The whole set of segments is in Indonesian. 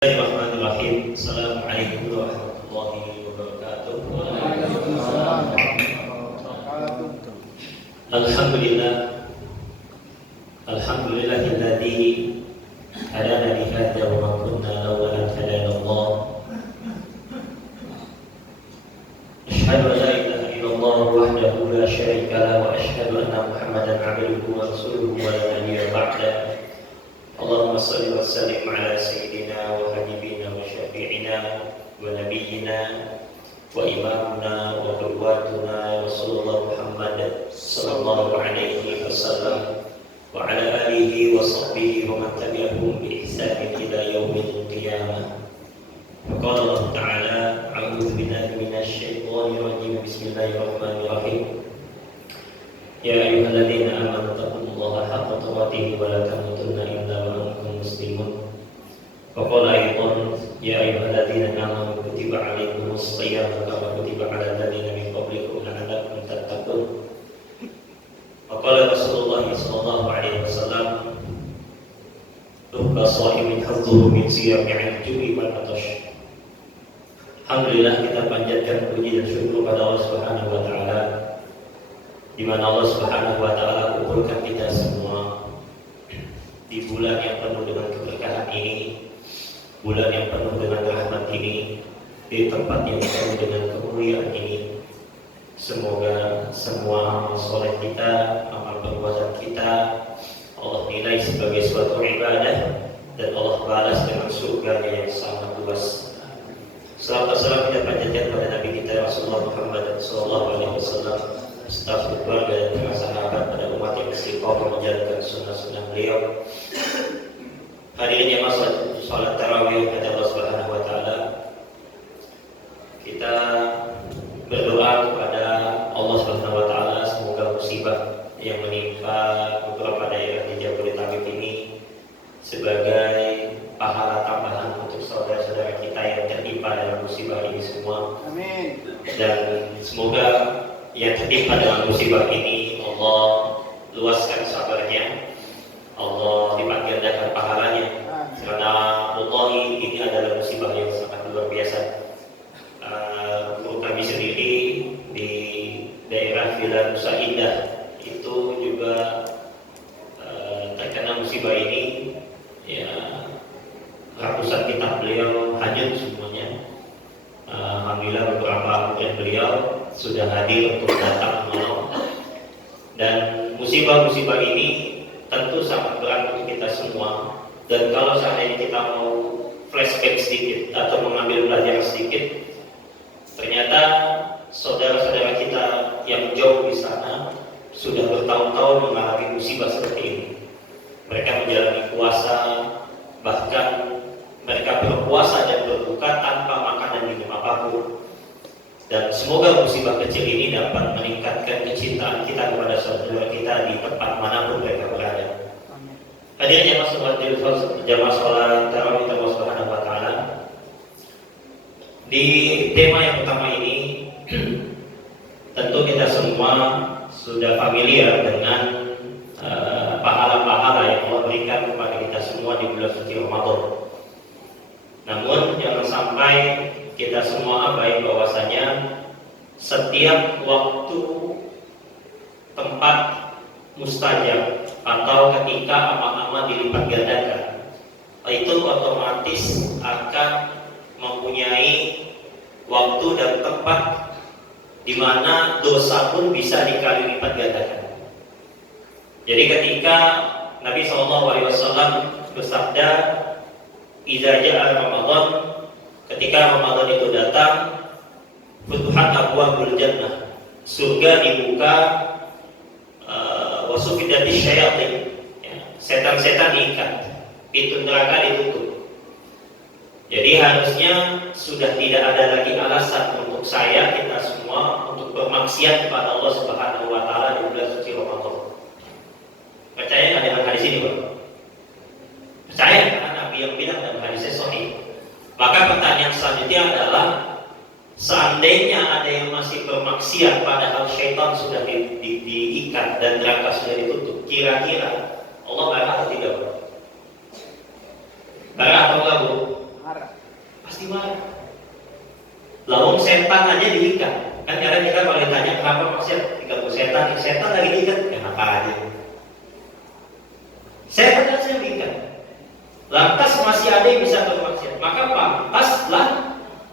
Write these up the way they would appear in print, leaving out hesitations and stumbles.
Bismillahirrahmanirrahim. Assalamualaikum warahmatullahi wabarakatuh. Alhamdulillah. Alhamdulillahilladzi hadana li hadza wa ma kunna laula an hadana Allah. Asyhadu an la ilaha illallah wahdahu la syarika lahu wa asyhadu anna Muhammadan 'abduhu wa rasuluhu wa la nabiyya ba'da. Allahumma salli wa sallim ala sayyidina wa habibina wa syafi'ina wa nabiyyina wa imamuna wa qudwatuna Rasulullah Muhammad sallallahu alaihi wasallam wa ala alihi wa sahbihi wa man tabi'ahum bi ihsan ila yaumil qiyamah. Qala Allah Ta'ala, a'udzu billahi minasy syaithanir rajim. Bismillahirrahmanirrahim. Ya ayyuhalladzina amanu taqullaha haqqa tuqatih wa la tamutunna illa wa antum muslimun. Wa qala aidan, ya ayyuhalladzina amanu kutiba 'alaikumus shiyamu kama kutiba 'alal ladzina min qablikum la'allakum tattaqun. Wa qala Rasulullah sallallahu alaihi wasallam, rubba sha'imin hadzuhu min siyami'il ju'i wal 'atash. Alhamdulillah, kita panjatkan puji dan syukur pada Allah Subhanahu wa taala, di mana Allah Subhanahu wa taala kumpulkan kita semua di bulan yang penuh dengan keberkahan ini, bulan yang penuh dengan rahmat ini, di tempat yang penuh dengan kemuliaan ini. Semoga semua amal soleh kita, amal perbuatan kita Allah nilai sebagai suatu ibadah dan Allah balas dengan surga yang sangat luas. Salam dan salam kita panjatkan pada Nabi kita Rasulullah Muhammad SAW, staf keluarga dan para sahabat, pada umat yang istiqomah menjalankan sunnah-sunnah beliau. Hadirin jamaah salat tarawih kepada Allah Subhanahu wa taala. Kita berdoa kepada Allah Subhanahu wa taala semoga musibah yang menimpa beberapa daerah di Jabodetabek ini sebagai pahala tambahan untuk saudara-saudara kita yang tertimpa dalam musibah ini semua. Amin. Dan semoga yang tertimpa dalam musibah ini Allah luaskan sabarnya, Allah lipat gandakan pahalanya, karena wallahi ini adalah musibah yang sangat luar biasa. Untuk kami sendiri di daerah Villa Nusa Indah itu juga terkena musibah ini, ya, ratusan kitab beliau hanyut semuanya. Alhamdulillah beberapa murid beliau sudah hadir untuk datang menolong. Dan musibah-musibah ini tentu sangat berat untuk kita semua. Dan kalau seandainya kita mau flashback sedikit atau mengambil pelajaran sedikit, ternyata saudara-saudara kita yang jauh di sana sudah bertahun-tahun mengalami musibah seperti ini. Mereka menjalani puasa, bahkan mereka berpuasa dan berbuka tanpa makan dan minum apapun. Dan semoga musibah kecil ini dapat meningkatkan kecintaan kita kepada saudara kita di tempat manapun mereka berada. Hadirin jamaah salat tarawih Allah Subhanahu wa taala. Di tema yang pertama ini tentu kita semua sudah familiar dengan pahala-pahala yang Allah berikan kepada kita semua di bulan suci Ramadan. Namun jangan sampai kita semua abai bahwasanya setiap waktu, tempat mustajab atau ketika amal-amal dilipat gandakan, itu otomatis akan mempunyai waktu dan tempat di mana dosa pun bisa dikali lipat gandakan. Jadi ketika Nabi SAW bersabda, "Idza ja'a Ramadan," ketika Ramadan itu datang, futuhat abwaabul jannah, surga dibuka, wa sufidatis syayatin, setan-setan diikat, pintu neraka ditutup. Jadi harusnya sudah tidak ada lagi alasan untuk kita semua untuk bermaksiat kepada Allah Subhanahu wa taala di bulan suci Ramadan. Percaya nggak dengan hadis ini, Pak? Percaya, karena Nabi yang bilang dalam hadisnya sahih. Maka pertanyaan selanjutnya adalah, seandainya ada yang masih bermaksiat padahal syaitan sudah diikat dan neraka sudah ditutup, kira-kira Allah marah atau tidak? Marah atau enggak, Bu? pasti marah. Lalu setan aja diikat. Kan kadang kita kalau ditanya kenapa maksiat, diganggu setan, setan lagi diikat, enak aja. Setan kan saya diikat. Lantas masih ada yang bisa bermaksiat. Maka pantaslah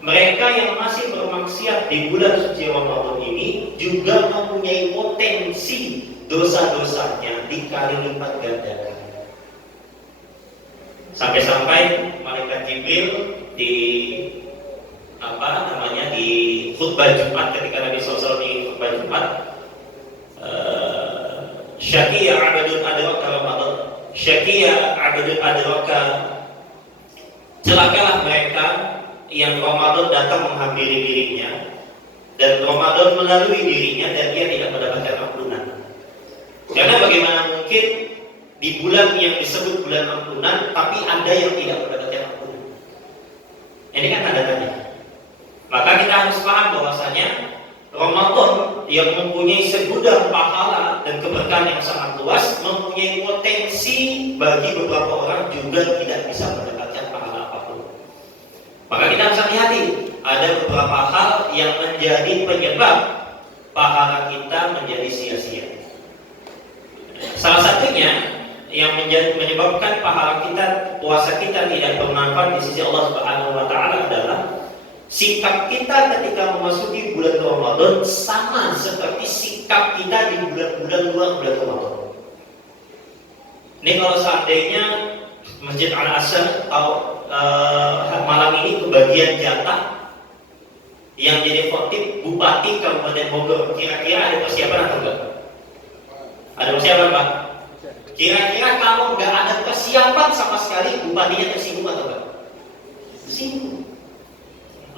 mereka yang masih bermaksiat di bulan suci Ramadan ini juga mempunyai potensi dosa-dosanya dikali lipat gandakan. Sampai-sampai malaikat Jibril di di khutbah Jumat, ketika Nabi SAW di khutbah Jumat, Syakiya abadun adraka Ramadan, Syakiya abadun adraka, celakalah mereka yang Ramadan datang menghampiri dirinya dan Ramadan melalui dirinya dan dia tidak mendapatkan ampunan. Karena bagaimana mungkin di bulan yang disebut bulan ampunan tapi ada yang tidak mendapatkan ampunan? Ini kan tanda tanya. Maka kita harus paham bahwasanya Ramadan yang mempunyai segudang pahala dan keberkahan yang sangat luas mempunyai potensi bagi beberapa orang juga tidak bisa mendapatkan pahala apapun. Maka kita harus hati-hati. Ada beberapa hal yang menjadi penyebab pahala kita menjadi sia-sia. Salah satunya yang menyebabkan pahala kita, puasa kita tidak bermanfaat di sisi Allah Subhanahu wa taala adalah sikap kita ketika memasuki bulan Ramadan sama seperti sikap kita di bulan-bulan luar bulan Ramadan. Ini kalau seandainya Masjid Al-Azhar atau malam ini kebagian jatah yang jadi khotib Bupati Kabupaten Bogor, kira-kira ada persiapan atau enggak? Ada persiapan, Pak? Kira-kira kalau nggak ada persiapan sama sekali, bupatinya tersinggung atau enggak? Tersinggung.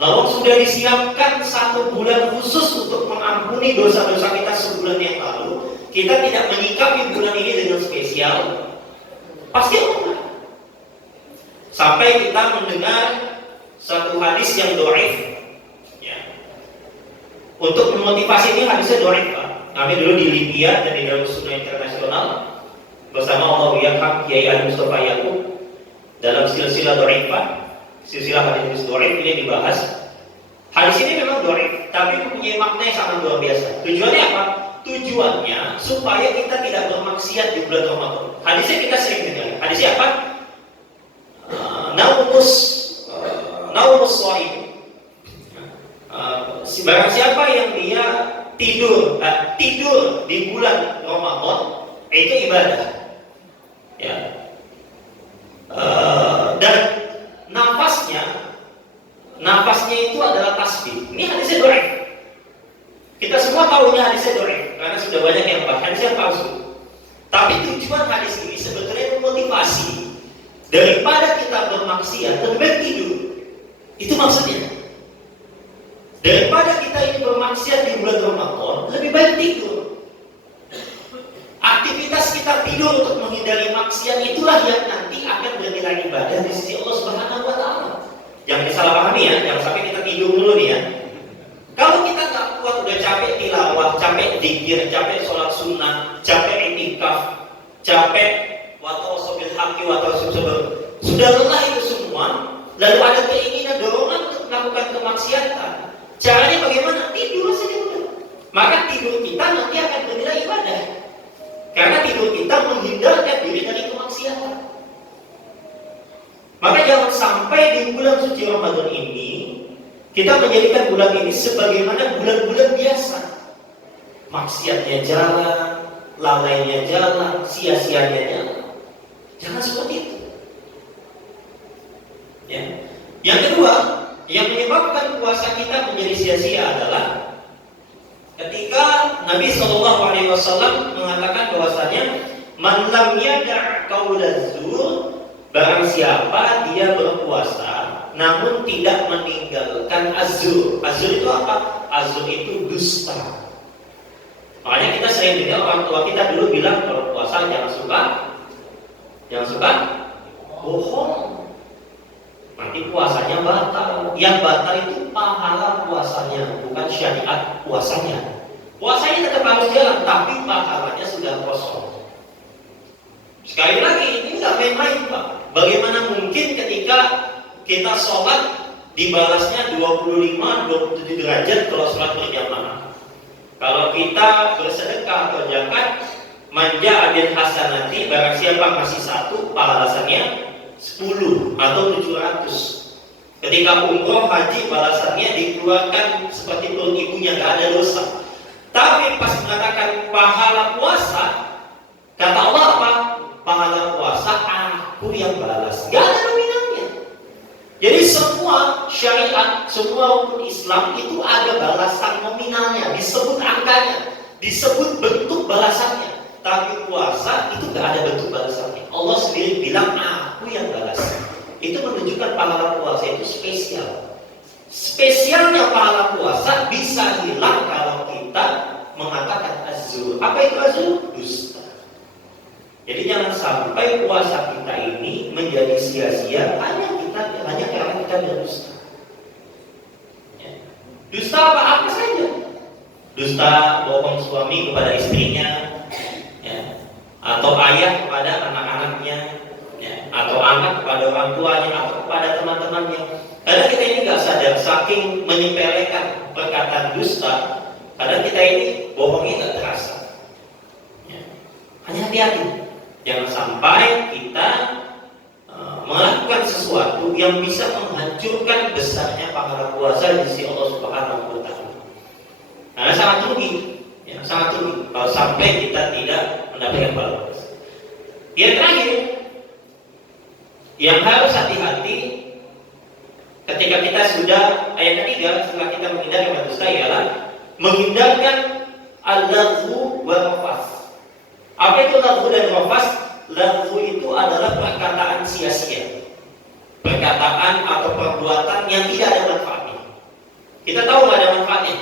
Lalu sudah disiapkan 1 bulan khusus untuk mengampuni dosa-dosa kita sebulan yang lalu, kita tidak menyikapi bulan ini dengan spesial, pasti enggak. Sampai kita mendengar satu hadis yang dhaif, ya. Untuk memotivasi ini hadisnya dhaif, Pak. Kami dulu di Libya dan di dalam Sunnah Internasional bersama Allah Kiai Adi Mustafa Yaqub dalam silsilah dhaifah, silsilah hadis dhaif ini dibahas. Hadis ini memang dhaif, tapi mempunyai makna yang sangat luar biasa. Tujuannya apa? Tujuannya supaya kita tidak bermaksiat di bulan Ramadan. Hadisnya kita sering dengar. Hadisnya apa? Naumus shaim. Barang siapa yang dia tidur di bulan Ramadan itu ibadah. Ya. Dan nafasnya itu adalah tasbih. Ini hadisnya dhaif. Kita semua tahu ini hadisnya dhaif karena sudah banyak yang bahas hadisnya palsu. Tapi tujuan hadis ini sebetulnya memotivasi daripada kita bermaksiat lebih baik tidur. Itu maksudnya. Daripada kita ini bermaksiat di bulan Ramadan, lebih baik tidur. Aktivitas kita tidur untuk menghindari maksiat itulah yang nanti akan bernilai ibadah di sisi Allah Subhanahu wa taala. Jangan disalahpahami ya, jangan sampai kita tidur dulu nih ya. Kalau kita nggak kuat, udah capek tilawah, capek dzikir, capek sholat sunnah, capek i'tikaf, capek watawassaw bil haqqi watawassaw sabr, sudah lelah itu semua, lalu ada keinginan dorongan untuk melakukan kemaksiatan. Caranya bagaimana? Tidur saja udah. Maka tidur kita nanti akan bernilai ibadah. Karena tidur kita menghindarkan diri dari kemaksiatan. Maka jangan sampai di bulan suci Ramadan ini kita menjadikan bulan ini sebagaimana bulan-bulan biasa. Maksiatnya jalan, lalainya jalan, sia-sianya jalan. Jangan seperti itu. Ya. Yang kedua, yang menyebabkan puasa kita menjadi sia-sia adalah ketika Nabi SAW mengatakan bahwasanya man lam yada' qaulaz zur, barang siapa dia berpuasa namun tidak meninggalkan azur. Azur itu apa? Azur itu dusta. Makanya kita sering dengar orang tua kita dulu bilang kalau puasa jangan suka bohong. Nanti puasanya batal. Yang batal itu pahala puasanya, bukan syariat puasanya. Puasanya tetap harus jalan, tapi pahalanya sudah kosong. Sekali lagi, ini nggak main-main, Pak. Bagaimana mungkin ketika kita sholat dibalasnya 25-27 derajat kalau sholat berjamaah. Kalau kita bersedekah atau zakat, manja adil hasanati, barang siapa ngasih 1, balasannya 10 atau 700. Ketika umroh haji, balasannya dikeluarkan seperti perut ibunya, gak ada dosa. Tapi pas mengatakan pahala puasa, kata Allah apa? Pahala puasa aku yang balas, gak ada nominalnya. Jadi semua syariat, semua rukun Islam itu ada balasan nominalnya, disebut angkanya, disebut bentuk balasannya. Tapi puasa itu gak ada bentuk balasannya. Allah sendiri bilang aku yang balas. Itu menunjukkan pahala puasa itu spesial. Spesialnya pahala puasa bisa hilang kalau kita mengatakan azur. Apa itu azur? Dusta. Jadi jangan sampai puasa kita ini menjadi sia-sia hanya karena kita berdusta. Ya. Dusta apa saja. Dusta bohong suami kepada istrinya, ya. Atau ayah kepada anak-anaknya, ya. Atau anak kepada orang tuanya, atau kepada teman-temannya. Karena kita ini nggak sadar, saking menyepelekan perkataan dusta, kadang kita ini bohongnya nggak terasa. Ya. Hanya hati-hati, jangan sampai kita melakukan sesuatu yang bisa menghancurkan besarnya pahala puasa di sisi Allah Subhanahu wa Ta'ala. Karena sangat rugi, ya, sangat rugi kalau sampai kita tidak mendapatkan pahala puasa. Yang terakhir, yang harus hati-hati ketika kita sudah ayat ketiga, setelah kita menghindari dusta ialah menghindarkan al-laghu wa rafas. Apa itu laghu dan rafas? Laghu itu adalah perkataan sia-sia, perkataan atau perbuatan yang tidak ada manfaatnya. Kita tahu nggak ada manfaatnya,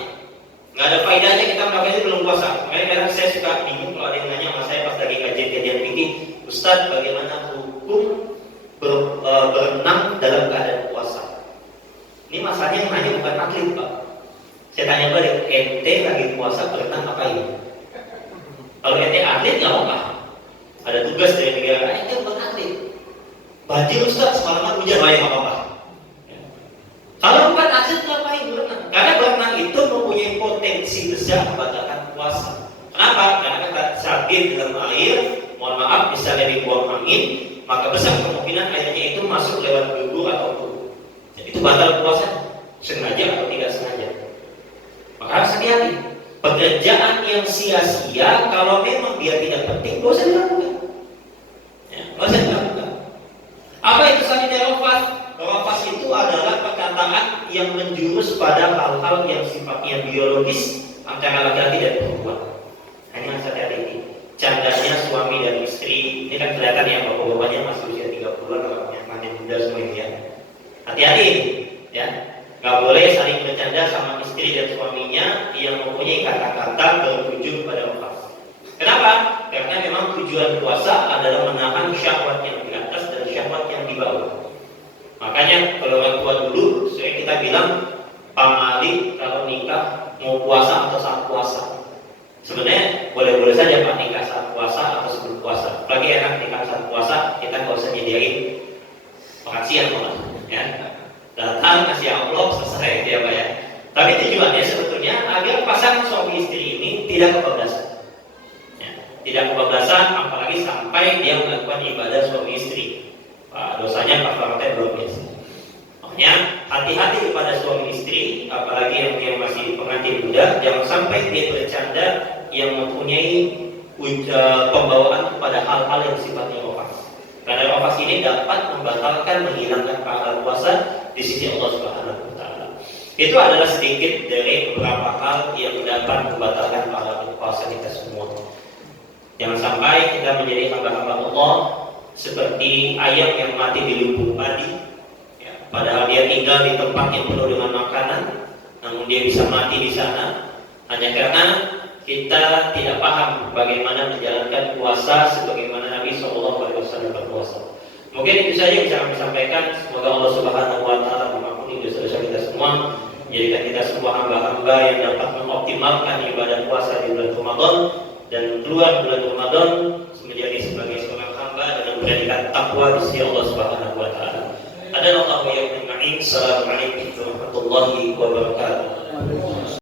nggak ada faedahnya kita melakukannya belum puasa. Makanya kadang saya suka bingung kalau ada yang nanya sama saya pas lagi kajian fikih, Ustaz, bagaimana hukum berenang dalam keadaan puasa? Ini masalahnya yang nanya bukan atlet, Pak. Saya tanya balik, ente lagi puasa berenang ngapain? Kalau ente atlet nggak apa-apa, ada tugas dari negara, ente bukan atlet. Banjir Ustaz, semalaman hujan, nggak apa-apa. Ya. Kalau bukan atlet ngapain berenang? Karena berenang itu mempunyai potensi besar membatalkan puasa. Kenapa? Karena kan saat dia dalam air, mohon maaf, misalnya dibuang angin, maka besar kemungkinan airnya itu masuk lewat gugur atau tubuh. Itu batal puasa, sengaja atau tidak sengaja. Maka harus hati-hati. Pekerjaan yang sia-sia kalau memang dia tidak penting, gak usah dilakukan. Ya, gak usah dilakukan. Apa itu selanjutnya rafas? Rafas itu adalah perkataan yang menjurus pada hal-hal yang sifatnya biologis antara laki-laki dan perempuan. Hanya harus hati-hati. Candanya suami dan istri, ini kan kelihatan ya bapak-bapaknya masih usia 30-an, orangnya makin muda semua ini ya. Hati-hati, ya. Gak boleh saling bercanda sama istri dan suaminya yang mempunyai kata-kata berujung pada rafas. Kenapa? Karena memang tujuan puasa adalah menahan syahwat yang di atas dan syahwat yang di bawah. Makanya kalau orang tua dulu, sering kita bilang pamali kalau nikah mau puasa atau saat puasa. Sebenarnya boleh-boleh saja Pak nikah saat puasa atau sebelum puasa. Lagi enak nikah saat puasa, kita nggak usah nyediain makan siang malah, ya. Datang kasih amplop selesai dia Pak ya. Tapi tujuannya sebetulnya agar pasangan suami istri ini tidak kebablasan. Ya, tidak kebablasan, apalagi sampai dia melakukan ibadah suami istri. Dosanya kafaratnya luar biasa. Makanya hati-hati kepada suami istri, apalagi yang dia masih pengantin muda, jangan sampai dia bercanda yang mempunyai pembawaan kepada hal-hal yang sifatnya rafas. Karena rafas ini dapat membatalkan, menghilangkan pahala puasa di sisi Allah Subhanahu wa Ta'ala. Itu adalah sedikit dari beberapa hal yang dapat membatalkan pahala puasa kita semua. Jangan sampai kita menjadi hamba-hamba Allah seperti ayam yang mati di lubung padi, ya, padahal dia tinggal di tempat yang penuh dengan makanan, namun dia bisa mati di sana hanya karena kita tidak paham bagaimana menjalankan puasa sebagaimana Nabi SAW berpuasa. Mungkin itu saja yang bisa kami sampaikan. Semoga Allah Subhanahu wa Ta'ala mengampuni dosa-dosa kita semua, menjadikan kita semua hamba-hamba yang dapat mengoptimalkan ibadah puasa di bulan Ramadan dan keluar bulan Ramadan menjadi sebagai seorang hamba dengan predikat takwa di sisi Allah Subhanahu wa Ta'ala. Ada Allah yang Amin. Assalamualaikum warahmatullahi wabarakatuh.